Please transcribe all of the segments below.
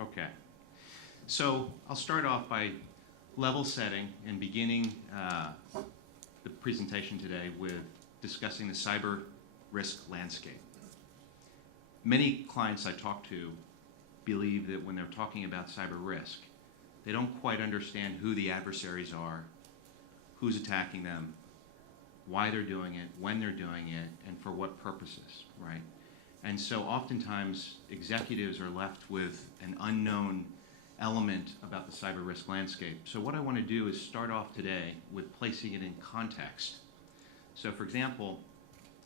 Okay. So I'll start off by level setting and beginning the presentation today with discussing the cyber risk landscape. Many clients I talk to believe that when they're talking about cyber risk, they don't quite understand who the adversaries are, who's attacking them, why they're doing it, when they're doing it, and for what purposes, right? And so oftentimes executives are left with an unknown element about the cyber risk landscape. So what I want to do is start off today with placing it in context. So for example,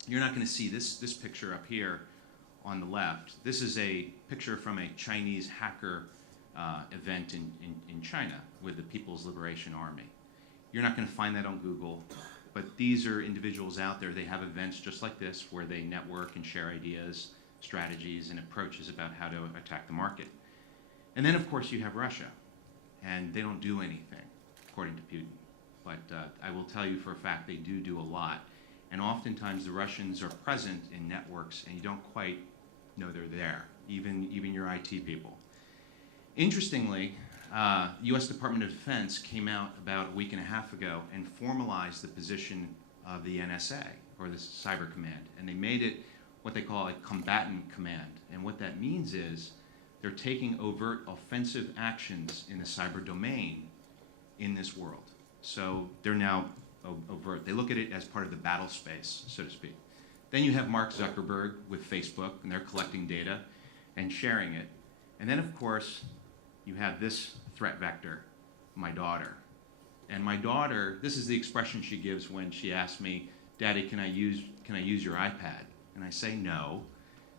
you're not going to see this picture up here on the left. This is a picture from a Chinese hacker event in China with the People's Liberation Army. You're not going to find that on Google, but these are individuals out there. They have events just like this where they network and share ideas, strategies, and approaches about how to attack the market. And then, of course, you have Russia, and they don't do anything, according to Putin. But I will tell you for a fact they do a lot. And oftentimes the Russians are present in networks, and you don't quite know they're there, even your IT people. Interestingly, U.S. Department of Defense came out about a week and a half ago and formalized the position of the NSA, or the Cyber Command. And they made it what they call a combatant command. And what that means is they're taking overt offensive actions in the cyber domain in this world. So they're now overt. They look at it as part of the battle space, so to speak. Then you have Mark Zuckerberg with Facebook, and they're collecting data and sharing it. And then, of course, you have this threat vector, my daughter. And my daughter, this is the expression she gives when she asks me, "Daddy, can I use your iPad?" And I say no.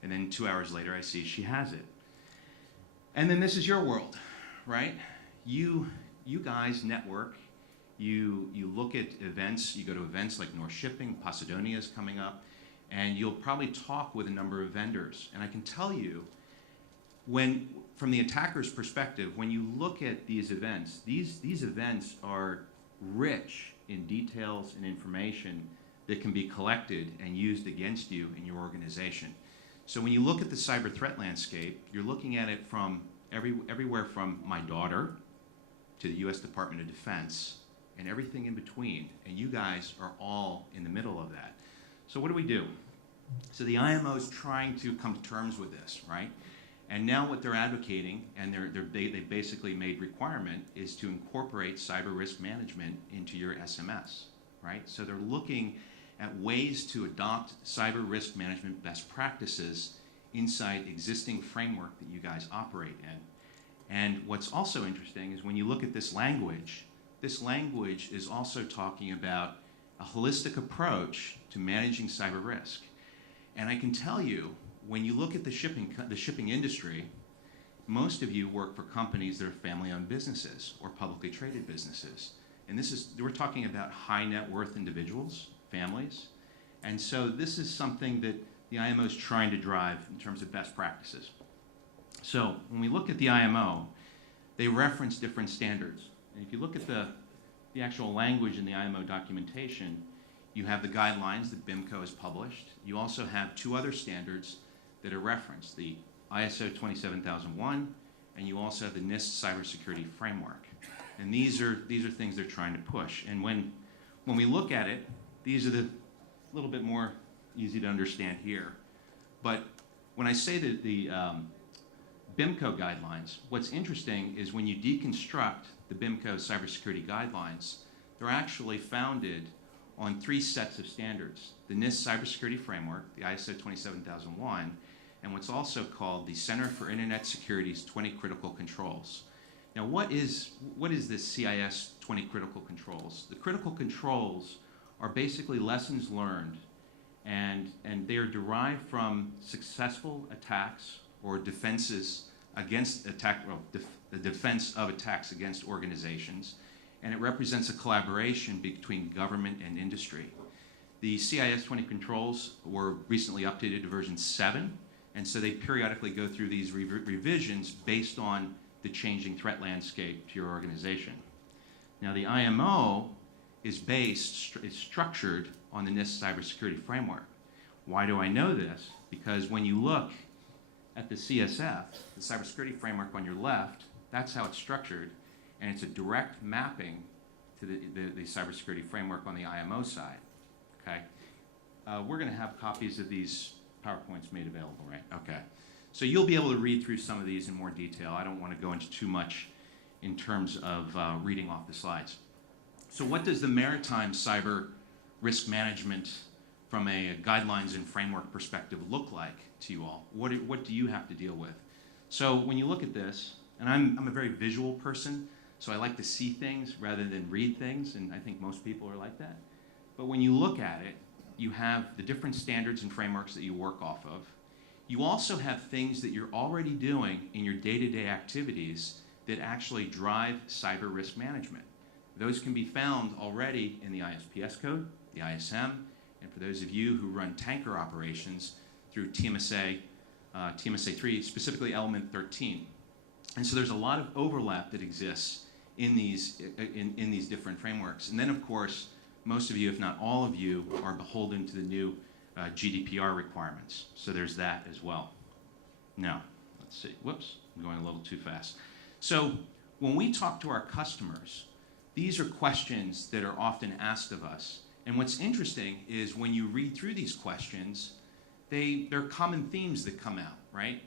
And then 2 hours later, I see she has it. And then this is your world, right? You guys network. You look at events. You go to events like North Shipping, Posidonia is coming up, and you'll probably talk with a number of vendors. And I can tell you, from the attacker's perspective, when you look at these events, these events are rich in details and information that can be collected and used against you in your organization. So when you look at the cyber threat landscape, you're looking at it from everywhere from my daughter to the U.S. Department of Defense and everything in between. And you guys are all in the middle of that. So what do we do? So the IMO is trying to come to terms with this, right? And now what they're advocating, and they basically made requirement, is to incorporate cyber risk management into your SMS, right? So they're looking at ways to adopt cyber risk management best practices inside existing framework that you guys operate in. And what's also interesting is when you look at this language is also talking about a holistic approach to managing cyber risk. And I can tell you, when you look at the shipping industry, most of you work for companies that are family-owned businesses or publicly traded businesses. And we're talking about high net worth individuals, families. And so this is something that the IMO is trying to drive in terms of best practices. So when we look at the IMO, they reference different standards. And if you look at the actual language in the IMO documentation, you have the guidelines that BIMCO has published. You also have two other standards that are referenced, the ISO 27001, and you also have the NIST Cybersecurity Framework. And these are things they're trying to push. And when we look at it, these are the little bit more easy to understand here. But when I say that the BIMCO guidelines, what's interesting is when you deconstruct the BIMCO cybersecurity guidelines, they're actually founded on three sets of standards: the NIST Cybersecurity Framework, the ISO 27001, and what's also called the Center for Internet Security's 20 Critical Controls. Now, what is this CIS 20 Critical Controls? The critical controls are basically lessons learned, and they are derived from successful attacks or defenses against the defense of attacks against organizations, and it represents a collaboration between government and industry. The CIS 20 controls were recently updated to version 7, and so they periodically go through these revisions based on the changing threat landscape to your organization. Now, the IMO is structured on the NIST Cybersecurity Framework. Why do I know this? Because when you look at the CSF, the cybersecurity framework on your left, that's how it's structured, and it's a direct mapping to the cybersecurity framework on the IMO side, okay? We're gonna have copies of these PowerPoints made available, right? Okay. So you'll be able to read through some of these in more detail. I don't want to go into too much in terms of reading off the slides. So what does the maritime cyber risk management from a guidelines and framework perspective look like to you all? What do you have to deal with? So when you look at this, and I'm a very visual person, so I like to see things rather than read things, and I think most people are like that. But when you look at it, you have the different standards and frameworks that you work off of. You also have things that you're already doing in your day-to-day activities that actually drive cyber risk management. Those can be found already in the ISPS code, the ISM, and for those of you who run tanker operations through TMSA, TMSA3, specifically element 13. And so there's a lot of overlap that exists in these different frameworks. And then of course, most of you, if not all of you, are beholden to the new GDPR requirements. So there's that as well. Now, let's see. Whoops, I'm going a little too fast. So when we talk to our customers, these are questions that are often asked of us. And what's interesting is when you read through these questions, there are common themes that come out, right?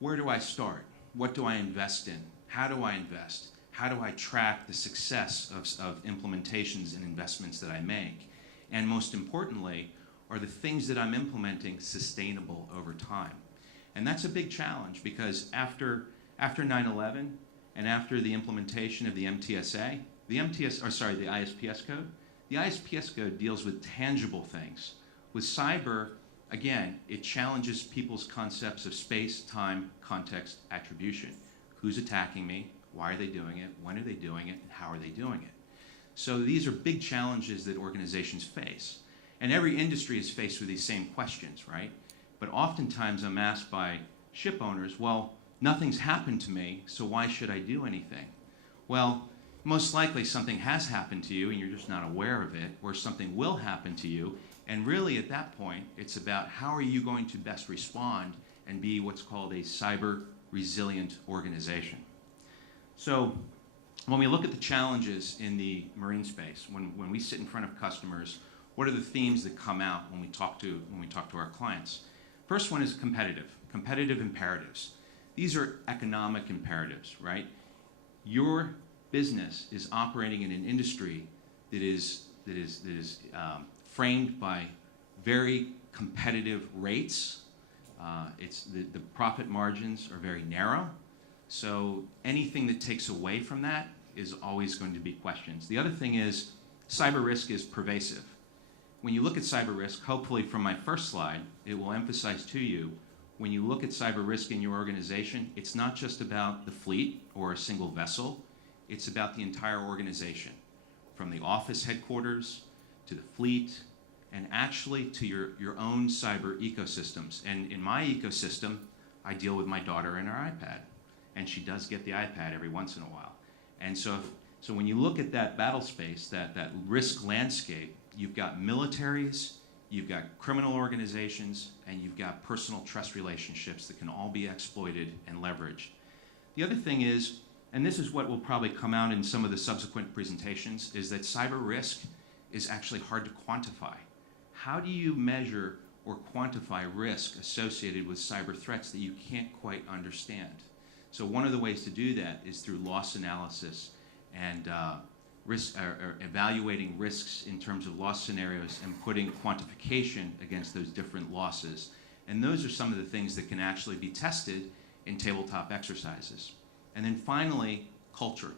Where do I start? What do I invest in? How do I invest? How do I track the success of implementations and investments that I make? And most importantly, are the things that I'm implementing sustainable over time? And that's a big challenge because after 9/11 and after the implementation of the MTSA, the ISPS code, the ISPS code deals with tangible things. With cyber, again, it challenges people's concepts of space, time, context, attribution. Who's attacking me? Why are they doing it? When are they doing it? And how are they doing it? So these are big challenges that organizations face. And every industry is faced with these same questions, right? But oftentimes I'm asked by ship owners, well, nothing's happened to me, so why should I do anything? Well, most likely something has happened to you and you're just not aware of it, or something will happen to you. And really at that point, it's about how are you going to best respond and be what's called a cyber resilient organization. So when we look at the challenges in the marine space, when we sit in front of customers, what are the themes that come out when we talk to our clients? First one is competitive imperatives. These are economic imperatives, right? Your business is operating in an industry that is framed by very competitive rates. The profit margins are very narrow. So anything that takes away from that is always going to be questions. The other thing is cyber risk is pervasive. When you look at cyber risk, hopefully from my first slide, it will emphasize to you, when you look at cyber risk in your organization, it's not just about the fleet or a single vessel, it's about the entire organization, from the office headquarters to the fleet, and actually to your own cyber ecosystems. And in my ecosystem, I deal with my daughter and her iPad, and she does get the iPad every once in a while. And so when you look at that battle space, that risk landscape, you've got militaries, you've got criminal organizations, and you've got personal trust relationships that can all be exploited and leveraged. The other thing is, and this is what will probably come out in some of the subsequent presentations, is that cyber risk is actually hard to quantify. How do you measure or quantify risk associated with cyber threats that you can't quite understand? So one of the ways to do that is through loss analysis and evaluating risks in terms of loss scenarios and putting quantification against those different losses. And those are some of the things that can actually be tested in tabletop exercises. And then finally, culture.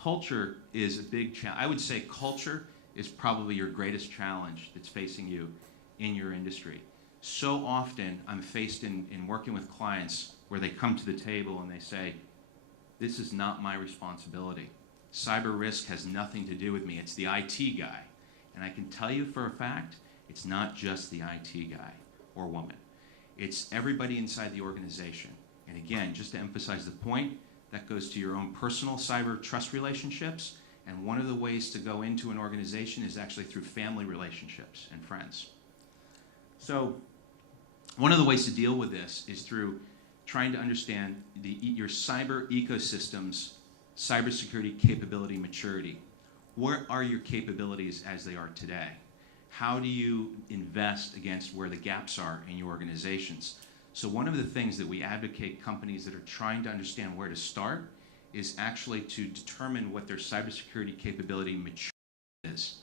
Culture is a big challenge. I would say culture is probably your greatest challenge that's facing you in your industry. So often I'm faced in working with clients where they come to the table and they say, this is not my responsibility. Cyber risk has nothing to do with me. It's the IT guy. And I can tell you for a fact, it's not just the IT guy or woman. It's everybody inside the organization. And again, just to emphasize the point, that goes to your own personal cyber trust relationships. And one of the ways to go into an organization is actually through family relationships and friends. So one of the ways to deal with this is through trying to understand your cyber ecosystem's cybersecurity capability maturity. What are your capabilities as they are today? How do you invest against where the gaps are in your organizations? So one of the things that we advocate companies that are trying to understand where to start is actually to determine what their cybersecurity capability maturity is.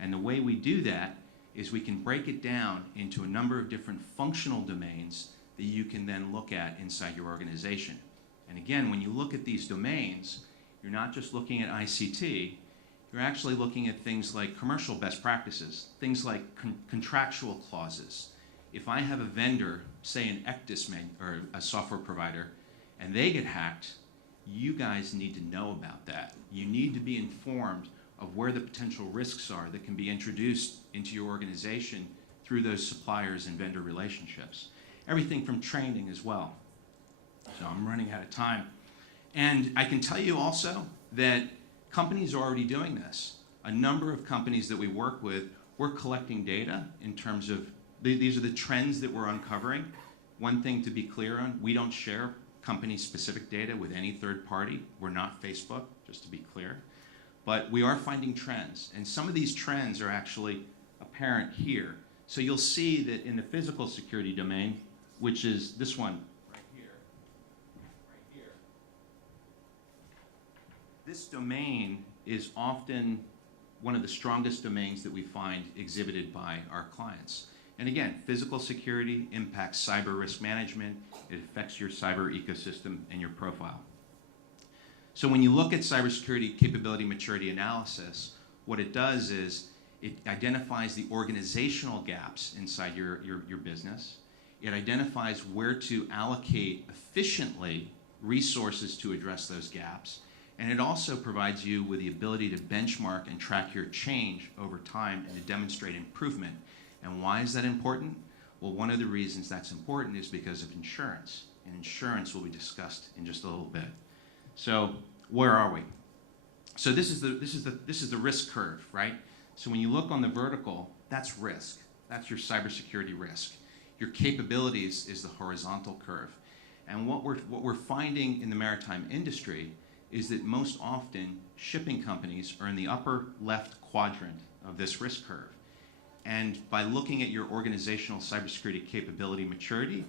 And the way we do that is we can break it down into a number of different functional domains that you can then look at inside your organization. And again, when you look at these domains, you're not just looking at ICT, you're actually looking at things like commercial best practices, things like contractual clauses. If I have a vendor, say an ECDIS or a software provider, and they get hacked, you guys need to know about that. You need to be informed of where the potential risks are that can be introduced into your organization through those suppliers and vendor relationships. Everything from training as well. So I'm running out of time. And I can tell you also that companies are already doing this. A number of companies that we work with, we're collecting data in terms of, these are the trends that we're uncovering. One thing to be clear on, we don't share company-specific data with any third party. We're not Facebook, just to be clear. But we are finding trends. And some of these trends are actually apparent here. So you'll see that in the physical security domain, which is this one right here, this domain is often one of the strongest domains that we find exhibited by our clients. And again, physical security impacts cyber risk management. It affects your cyber ecosystem and your profile. So when you look at cybersecurity capability maturity analysis, what it does is it identifies the organizational gaps inside your business. It identifies where to allocate efficiently resources to address those gaps. And it also provides you with the ability to benchmark and track your change over time and to demonstrate improvement. And why is that important? Well, one of the reasons that's important is because of insurance. And insurance will be discussed in just a little bit. So where are we? So this is the risk curve, right? So when you look on the vertical, that's risk. That's your cybersecurity risk. Your capabilities is the horizontal curve. And what we're finding in the maritime industry is that most often shipping companies are in the upper left quadrant of this risk curve. And by looking at your organizational cybersecurity capability maturity,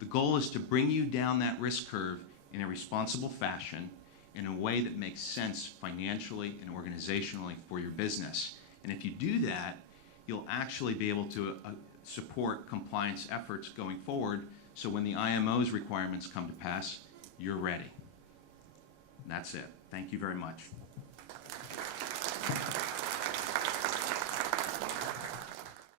the goal is to bring you down that risk curve in a responsible fashion in a way that makes sense financially and organizationally for your business. And if you do that, you'll actually be able to support compliance efforts going forward, so when the IMO's requirements come to pass, you're ready. And that's it. Thank you very much.